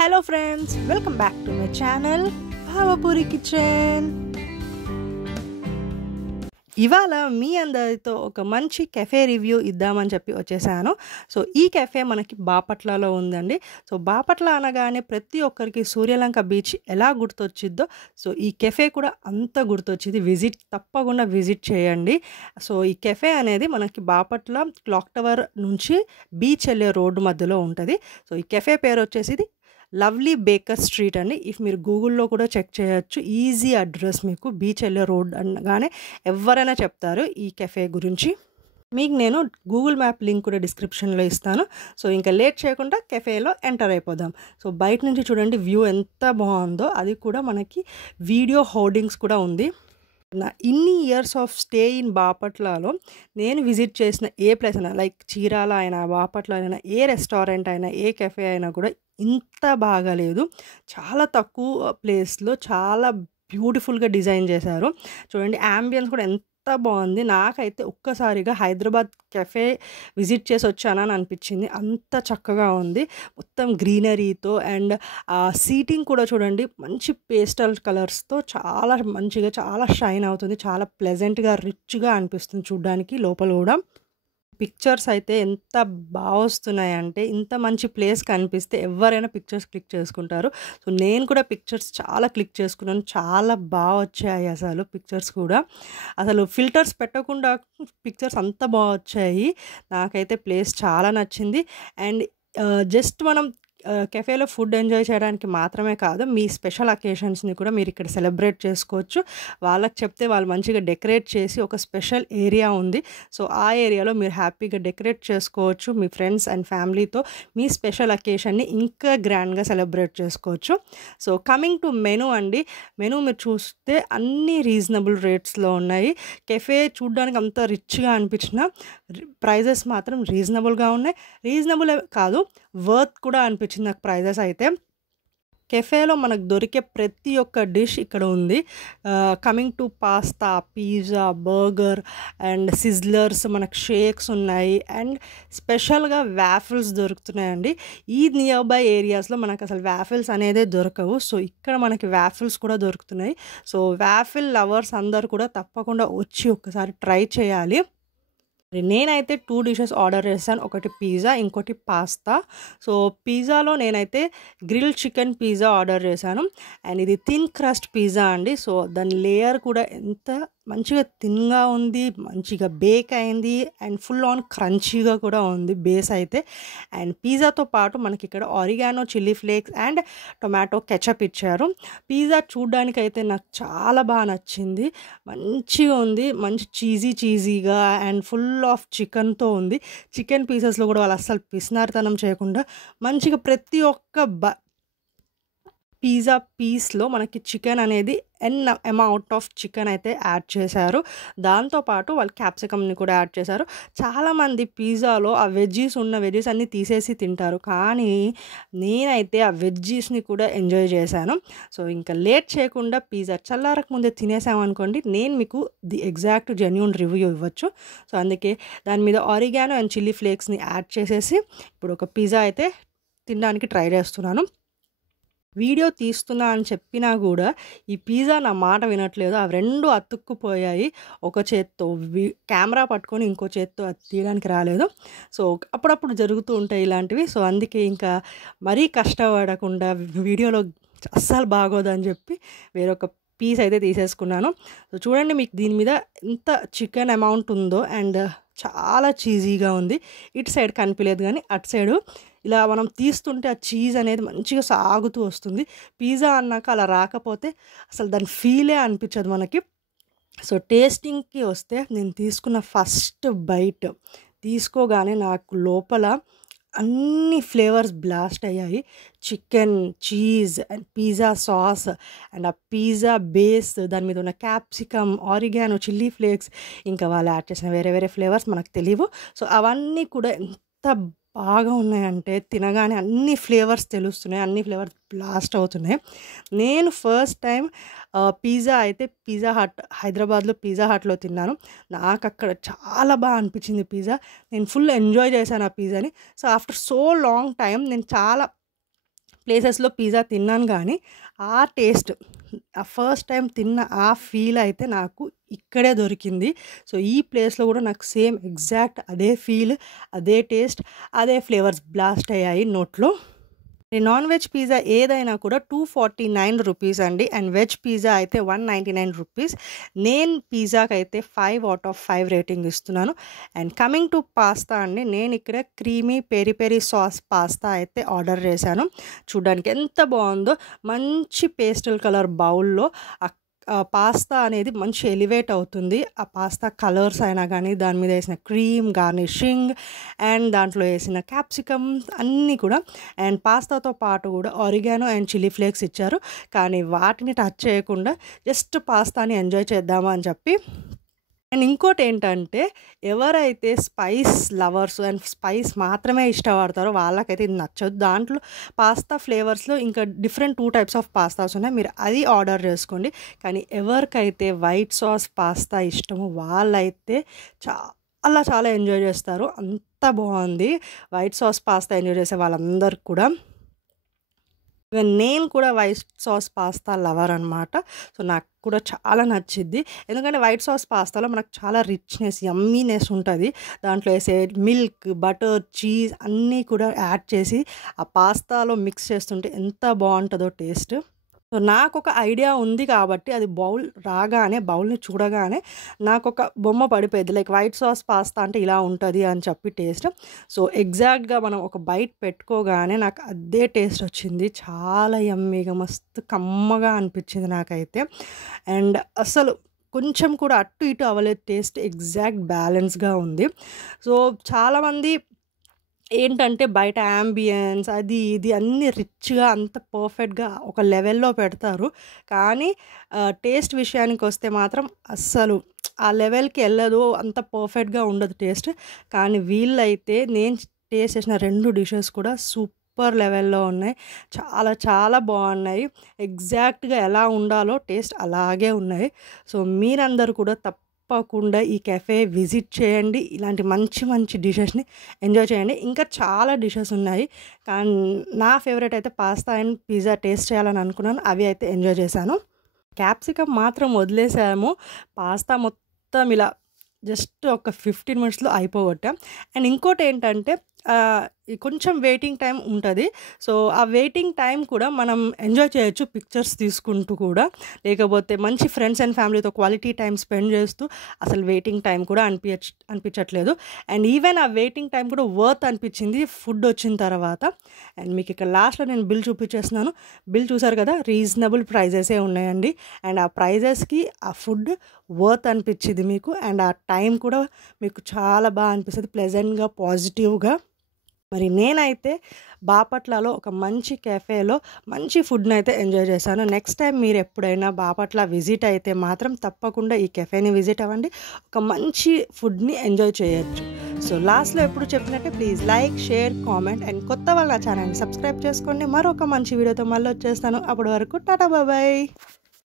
Hello friends, welcome back to my channel Bhavapuri Kitchen. ఇవాళ మీ అందరితో ఒక మంచి కెఫే రివ్యూ ఇద్దామని చెప్పి వచ్చేసాను. సో ఈ కెఫే మనకి బాపట్లలో ఉందండి. సో బాపట్ల అనగానే ప్రతి ఒక్కరికి సూర్యలంక బీచ్ ఎలా గుర్తొచ్చిద్దో సో ఈ కెఫే కూడా అంత గుర్తొచ్చింది. తప్పకుండా విజిట్ చేయండి. సో ఈ కెఫే అనేది మనకి బాపట్ల క్లాక్ టవర్ నుంచి బీచ్ వెళ్ళే రోడ్డు మధ్యలో ఉంటుంది. సో ఈ కెఫే పేరు వచ్చేసి లవ్లీ బేకర్ స్ట్రీట్ అండి. మీరు గూగుల్లో కూడా చెక్ చేయొచ్చు. ఈజీ అడ్రస్, మీకు బీచ్ వెళ్ళే రోడ్ అనగానే ఎవరైనా చెప్తారు ఈ కెఫే గురించి. మీకు నేను గూగుల్ మ్యాప్ లింక్ కూడా డిస్క్రిప్షన్లో ఇస్తాను. సో ఇంకా లేట్ చేయకుండా కెఫేలో ఎంటర్ అయిపోదాం. సో బయట నుంచి చూడండి వ్యూ ఎంత బాగుందో. అది కూడా మనకి వీడియో హోర్డింగ్స్ కూడా ఉంది. ఇన్ని ఇయర్స్ ఆఫ్ స్టే ఇన్ బాపట్లలో నేను విజిట్ చేసిన ఏ ప్లేస్ అయినా, లైక్ చీరాల అయినా, బాపట్ల అయినా, ఏ రెస్టారెంట్ అయినా, ఏ కెఫే అయినా కూడా ఇంత బాగాలేదు. చాలా తక్కువ ప్లేస్లో చాలా బ్యూటిఫుల్గా డిజైన్ చేశారు. చూడండి యాంబియన్స్ కూడా ఎంత బాగుంది. నాకైతే ఒక్కసారిగా హైదరాబాద్ కెఫే విజిట్ చేసి వచ్చానని అనిపించింది. అంత చక్కగా ఉంది, మొత్తం గ్రీనరీతో. అండ్ సీటింగ్ కూడా చూడండి మంచి పేస్టల్ కలర్స్తో చాలా మంచిగా, చాలా షైన్ అవుతుంది. చాలా ప్లెజెంట్గా, రిచ్గా అనిపిస్తుంది చూడడానికి లోపల కూడా. పిక్చర్స్ అయితే ఎంత బాగా వస్తున్నాయంటే, ఇంత మంచి ప్లేస్ కనిపిస్తే ఎవరైనా పిక్చర్స్ క్లిక్ చేసుకుంటారు. సో నేను కూడా పిక్చర్స్ చాలా క్లిక్ చేసుకున్నాను. చాలా బాగా వచ్చాయి అసలు పిక్చర్స్ కూడా. అసలు ఫిల్టర్స్ పెట్టకుండా పిక్చర్స్ అంత బాగా వచ్చాయి. నాకైతే ప్లేస్ చాలా నచ్చింది. అండ్ జస్ట్ మనం కెఫేలో ఫుడ్ ఎంజాయ్ చేయడానికి మాత్రమే కాదు, మీ స్పెషల్ అకేషన్స్ని కూడా మీరు ఇక్కడ సెలబ్రేట్ చేసుకోవచ్చు. వాళ్ళకి చెప్తే వాళ్ళు మంచిగా డెకరేట్ చేసి ఒక స్పెషల్ ఏరియా ఉంది. సో ఆ ఏరియాలో మీరు హ్యాపీగా డెకరేట్ చేసుకోవచ్చు. మీ ఫ్రెండ్స్ అండ్ ఫ్యామిలీతో మీ స్పెషల్ అకేషన్ని ఇంకా గ్రాండ్గా సెలబ్రేట్ చేసుకోవచ్చు. సో కమింగ్ టు మెనూ అండి. మెనూ మీరు చూస్తే అన్ని రీజనబుల్ రేట్స్లో ఉన్నాయి. కెఫే చూడడానికి అంత రిచ్గా అనిపించిన ప్రైజెస్ మాత్రం రీజనబుల్గా ఉన్నాయి. రీజనబుల్ కాదు, వర్త్ కూడా అనిపించింది నాకు ప్రైజెస్ అయితే. కెఫేలో మనకు దొరికే ప్రతి ఒక్క డిష్ ఇక్కడ ఉంది. Coming to pasta, pizza, burger and sizzlers, మనకు షేక్స్ ఉన్నాయి. అండ్ స్పెషల్గా వ్యాఫిల్స్ దొరుకుతున్నాయండి. ఈ నియర్ బై ఏరియాస్లో మనకు అసలు వ్యాఫిల్స్ అనేదే దొరకవు. సో ఇక్కడ మనకి వ్యాఫిల్స్ కూడా దొరుకుతున్నాయి. సో వ్యాఫిల్ లవర్స్ అందరు కూడా తప్పకుండా వచ్చి ఒక్కసారి ట్రై చేయాలి. నేనైతే 2 డిషెస్ ఆర్డర్ చేశాను. ఒకటి పిజ్జా, ఇంకోటి పాస్తా. సో పిజ్జాలో నేనైతే గ్రిల్ చికెన్ పిజ్జా ఆర్డర్ చేశాను. అండ్ ఇది థిన్ క్రస్ట్ పిజ్జా అండి. సో దాని లేయర్ కూడా ఎంత మంచిగా థిన్గా ఉంది, మంచిగా బేక్ అయింది. అండ్ ఫుల్ ఆన్ క్రంచీగా కూడా ఉంది బేస్ అయితే. అండ్ పిజ్జాతో పాటు మనకి ఇక్కడ oregano, chilli flakes and tomato ketchup ఇచ్చారు. పిజ్జా చూడ్డానికి అయితే నాకు చాలా బాగా నచ్చింది. మంచిగా ఉంది, మంచి చీజీగా అండ్ ఫుల్ ఆఫ్ చికెన్తో ఉంది. చికెన్ పీసెస్లో కూడా వాళ్ళు అస్సలు పిసినారితనం చేయకుండా మంచిగా ప్రతి ఒక్క పిజ్జా పీస్లో మనకి చికెన్ అనేది అమౌంట్ ఆఫ్ చికెన్ అయితే యాడ్ చేశారు. దాంతోపాటు వాళ్ళు క్యాప్సికమ్ని కూడా యాడ్ చేశారు. చాలామంది పిజ్జాలో ఆ వెజ్జీస్ అన్నీ తీసేసి తింటారు, కానీ నేనైతే ఆ వెజ్జీస్ని కూడా ఎంజాయ్ చేశాను. సో ఇంకా లేట్ చేయకుండా పిజ్జా చల్లారక ముందే తినేసామనుకోండి, నేను మీకు ది ఎగ్జాక్ట్ జెన్యూన్ రివ్యూ ఇవ్వచ్చు. సో అందుకే దాని మీద ఆరిగానో అండ్ చిల్లీ ఫ్లేక్స్ని యాడ్ చేసేసి ఇప్పుడు ఒక పిజ్జా అయితే తినడానికి ట్రై చేస్తున్నాను. వీడియో తీస్తున్నా అని చెప్పినా కూడా ఈ పిజ్జా నా మాట వినట్లేదు. అవి రెండు అతుక్కుపోయాయి. ఒక చేత్తో కెమెరా పట్టుకొని ఇంకో చేత్తో అది తీయడానికి రాలేదు. సో అప్పుడప్పుడు జరుగుతూ ఉంటాయి ఇలాంటివి. సో అందుకే ఇంకా మరీ కష్టపడకుండా వీడియోలో అస్సలు బాగోదని చెప్పి వేరొక పీస్ అయితే తీసేసుకున్నాను. సో చూడండి మీకు దీని మీద ఎంత చికెన్ అమౌంట్ ఉందో. అండ్ చాలా చీజీగా ఉంది. ఇటు సైడ్ కనిపించలేదు, కానీ అటు సైడు ఇలా మనం తీస్తుంటే ఆ చీజ్ అనేది మంచిగా సాగుతూ వస్తుంది. పిజ్జా అన్నాక అలా రాకపోతే అసలు దాని ఫీలే అనిపించదు మనకి. సో టేస్టింగ్కి వస్తే నేను తీసుకున్న ఫస్ట్ బైట్ తీసుకోగానే నాకు లోపల అన్ని ఫ్లేవర్స్ బ్లాస్ట్ అయ్యాయి. Chicken, cheese and pizza sauce and ఆ పిజ్జా బేస్, దాని మీద ఉన్న క్యాప్సికమ్, ఆరిగానో, చిల్లీ ఫ్లేక్స్, ఇంకా వాళ్ళు యాడ్ చేసిన వేరే ఫ్లేవర్స్ మనకు తెలియవు. సో అవన్నీ కూడా ఎంత బాగా ఉన్నాయంటే తినగానే అన్ని ఫ్లేవర్స్ తెలుస్తున్నాయి, అన్ని ఫ్లేవర్స్ బ్లాస్ట్ అవుతున్నాయి. నేను ఫస్ట్ టైం పిజ్జా అయితే పిజ్జా హట్, హైదరాబాద్లో పిజ్జా హట్లో తిన్నాను. నాకు అక్కడ చాలా బాగా అనిపించింది పిజ్జా. నేను ఫుల్ ఎంజాయ్ చేశాను ఆ పిజ్జాని. So after so long time నేను చాలా ప్లేసెస్‌లో పిజ్జా తిన్నాను గానీ, ఆ టేస్ట్ ఆ ఫస్ట్ టైమ్ తిన్న ఆ ఫీల్ అయితే నాకు ఇక్కడే దొరికింది. సో, ఈ ప్లేస్‌లో గూడా నాకు సేమ్ ఎగ్జాక్ట్ అదే ఫీల్, అదే టేస్ట్, అదే ఫ్లేవర్స్ బ్లాస్ట్ అయ్యాయి నోట్లో. ఈ నాన్ వెజ్ పిజ్జా ఏదైనా కూడా ₹249 అండి. అండ్ వెజ్ పిజ్జా అయితే ₹199. నేను పిజ్జాకైతే 5 ఔట్ ఆఫ్ 5 రేటింగ్ ఇస్తున్నాను. అండ్ కమింగ్ టు పాస్తా అండి. నేను ఇక్కడ creamy peri peri sauce pasta అయితే ఆర్డర్ చేశాను. చూడ్డానికి ఎంత బావుందో, మంచి పేస్టల్ కలర్ బౌల్‌లో పాస్తా అనేది మంచి ఎలివేట్ అవుతుంది. ఆ పాస్తా కలర్స్ అయినా గానీ, దాని మీద ఏసిన క్రీమ్, గార్నిషింగ్ అండ్ దాంట్లో ఏసిన క్యాప్సికమ్ అన్నీ కూడా. అండ్ పాస్తాతో పాటు గూడా ఆరిగానో అండ్ చిల్లీ ఫ్లేక్స్ ఇచ్చారు. కానీ వాటిని టచ్ చేయకుండా జస్ట్ పాస్తాని ఎంజాయ్ చేద్దామా అని చెప్పి. అండ్ ఇంకోటేంటంటే, ఎవరైతే స్పైస్ లవర్స్ అండ్ స్పైస్ మాత్రమే ఇష్టపడతారో వాళ్ళకైతే ఇది నచ్చదు. దాంట్లో పాస్తా ఫ్లేవర్స్‌లో ఇంకా డిఫరెంట్ 2 టైప్స్ ఆఫ్ పాస్తాస్ ఉన్నాయి. మీరు అది ఆర్డర్ చేసుకోండి. కానీ ఎవరికైతే వైట్ సాస్ పాస్తా ఇష్టమో వాళ్ళైతే చాలా ఎంజాయ్ చేస్తారు. అంత బావుంది. వైట్ సాస్ పాస్తా ఎంజాయ్ చేసే వాళ్ళందరికి కూడా. ఈవెన్ నేను కూడా వైట్ సాస్ పాస్తా లవర్ అనమాట. సో, నాకు కూడా చాలా నచ్చిద్ది. ఎందుకంటే వైట్ సాస్ పాస్తాలో మనకు చాలా రిచ్‌నెస్, యమ్మీనెస్ ఉంటది. దాంట్లో ఏసే మిల్క్, బటర్, చీజ్ అన్నీ కూడా యాడ్ చేసి ఆ పాస్తాలో మిక్స్ చేస్తుంటే ఎంత బావుంటదో టేస్ట్. సో, నాకొక ఐడియా ఉంది కాబట్టి అది బౌల్‌ని చూడగానే నాకొక బొమ్మ పడిపోయిద్ది. లైక్ వైట్ సాస్ పాస్తా అంటే ఇలా ఉంటది అని చెప్పి టేస్ట్. సో, ఎగ్జాక్ట్‌గా మనం ఒక బైట్ పెట్టుకోగానే నాకు అదే టేస్ట్ వచ్చింది. చాలా యమ్మీగా మస్తు కమ్మగా అనిపించింది నాకైతే. అండ్ అసలు కొంచెం కూడా అటు ఇటు అవ్వలేదు. టేస్ట్ ఎగ్జాక్ట్ బ్యాలెన్స్‌గా ఉంది. సో, చాలామంది ఏంటంటే బయట యాంబియన్స్ అది ఇది అన్నీ రిచ్‌గా అంత పర్ఫెక్ట్‌గా ఒక లెవెల్‌లో పెడతారు. కానీ టేస్ట్ విషయానికొస్తే మాత్రం అస్సలు ఆ లెవెల్‌కి ఎళ్ళదు. అంత పర్ఫెక్ట్‌గా ఉండదు టేస్ట్. కానీ వీళ్ళైతే నేను టేస్ట్ చేసిన 2 డిషెస్ కూడా సూపర్ లెవెల్‌లో ఉన్నాయి. చాలా బావున్నాయి. ఎగ్జాక్ట్‌గా ఎలా ఉండాలో టేస్ట్ అలాగే ఉన్నాయి. సో, మీరందరూ కూడా తప్పకుండా ఈ కెఫే విజిట్ చేయండి. ఇలాంటి మంచి డిషెస్‌ని ఎంజాయ్ చేయండి. ఇంకా చాలా డిషెస్ ఉన్నాయి. కానీ నా ఫేవరెట్ అయితే పాస్తా అండ్ పిజ్జా టేస్ట్ చేయాలని అనుకున్నాను. అవి అయితే ఎంజాయ్ చేశాను. క్యాప్సికమ్ మాత్రం వదిలేసాము. పాస్తా మొత్తం ఇలా జస్ట్ ఒక 15 మినిట్స్‌లో అయిపోగొట్టాం. అండ్ ఇంకోటేంటంటే కొంచెం వెయిటింగ్ టైం ఉంటది. సో, ఆ వెయిటింగ్ టైం కూడా మనం ఎంజాయ్ చేయొచ్చు పిక్చర్స్ తీసుకుంటూ కూడా. లేకపోతే మంచి ఫ్రెండ్స్ అండ్ ఫ్యామిలీతో క్వాలిటీ టైం స్పెండ్ చేస్తూ అసలు వెయిటింగ్ టైం కూడా అనిపించట్లేదు. అండ్ ఈవెన్ ఆ వెయిటింగ్ టైం కూడా వర్త్ అనిపించింది ఫుడ్ వచ్చిన తర్వాత. అండ్ మీకు ఇక్కడ లాస్ట్‌లో నేను బిల్ చూపించేస్తున్నాను. బిల్ చూసారు కదా! రీజనబుల్ ప్రైజెసే ఉన్నాయండి. అండ్ ఆ ప్రైజెస్‌కి ఆ ఫుడ్ వర్త్ అనిపించింది మీకు. అండ్ ఆ టైం కూడా మీకు చాలా బాగా అనిపిస్తది. ప్లెజెంట్‌గా, పాజిటివ్‌గా. మరి నేనైతే బాపట్లలో ఒక మంచి కెఫేలో మంచి ఫుడ్‌నైతే ఎంజాయ్ చేశాను. నెక్స్ట్ టైం మీరు ఎప్పుడైనా బాపట్ల విజిట్ అయితే మాత్రం తప్పకుండా ఈ కెఫేని విజిట్ అవ్వండి. ఒక మంచి ఫుడ్‌ని ఎంజాయ్ చేయొచ్చు. సో, లాస్ట్‌లో ఎప్పుడు చెప్పినట్టే please like, share, comment and కొత్త వాళ్ళు నా ఛానల్‌ని సబ్స్క్రైబ్ చేసుకోండి. మరొక మంచి వీడియోతో మళ్ళీ వచ్చేస్తాను. అప్పటి వరకు టాటా బాయ్.